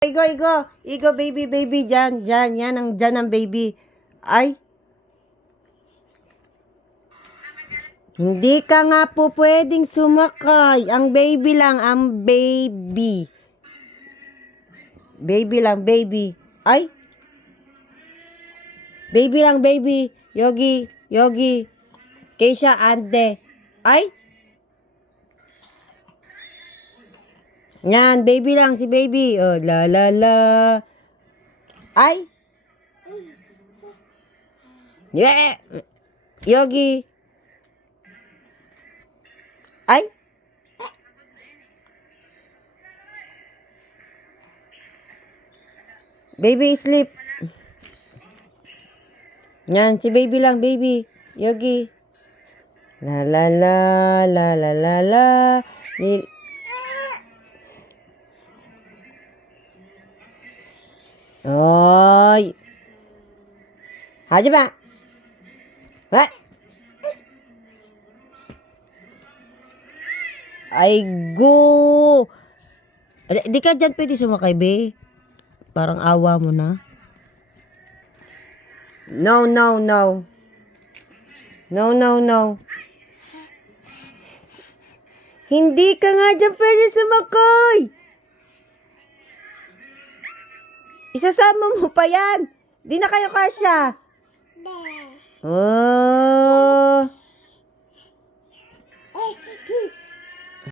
Igo, baby, dyan, dyan ang baby. Ay, hindi ka nga po pwedeng sumakay. Ang baby lang, ang baby. Baby lang, baby. Ay, baby lang, baby. Yogi. Keisha, ande. Ay, yan, baby lang, si baby. Oh, la. Ay, yeah. Yogi. Ay, baby, sleep. Yan, si baby lang, baby. Yogi. La. Ni- Oy. Haji ba? Ha? Ay, go. Di ka dyan pwede sumakay, be. Parang awa mo na. No. No. Hindi ka nga dyan pwede sumakay. Isasama mo pa yan. Di na kayo kasya. Oh.